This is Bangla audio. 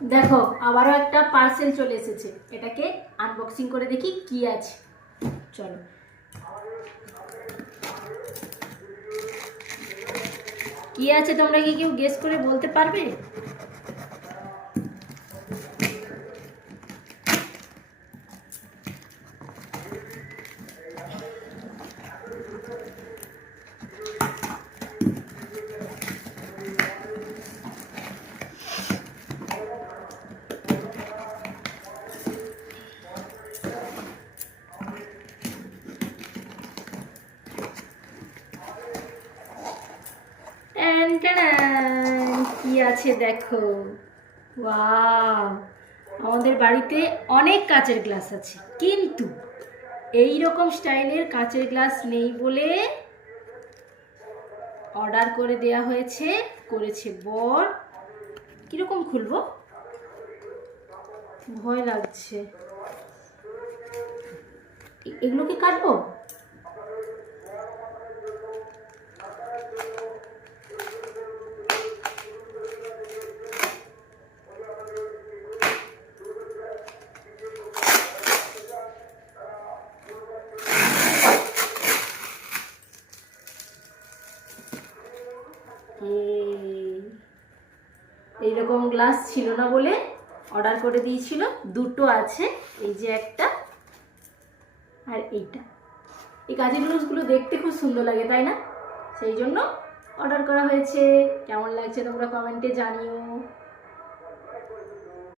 দেখো আবারও একটা পার্সেল চলে এসেছে, এটাকে আনবক্সিং করে দেখি কি আছে। চলো। কি আছে তোমরা কি কেউ গেস করে বলতে পারবে? কি আছে দেখো। ওয়াও, আমাদের বাড়িতে অনেক কাচের গ্লাস আছে, কিন্তু এই রকম স্টাইলের কাচের গ্লাস নেই বলে অর্ডার করে দেয়া হয়েছে, করেছে বর। কিরকম খুলবো, ভয় লাগছে। এগুলোকে কাটবো? এইরকম গ্লাস ছিল না বলে অর্ডার করে দিয়েছিল। দুটো আছে, এই যে একটা আর এইটা। এই কাঁচের গ্লাসগুলো দেখতে খুব সুন্দর লাগে, তাই না? সেই জন্য অর্ডার করা হয়েছে। কেমন লাগছে তোমরা কমেন্টে জানিও।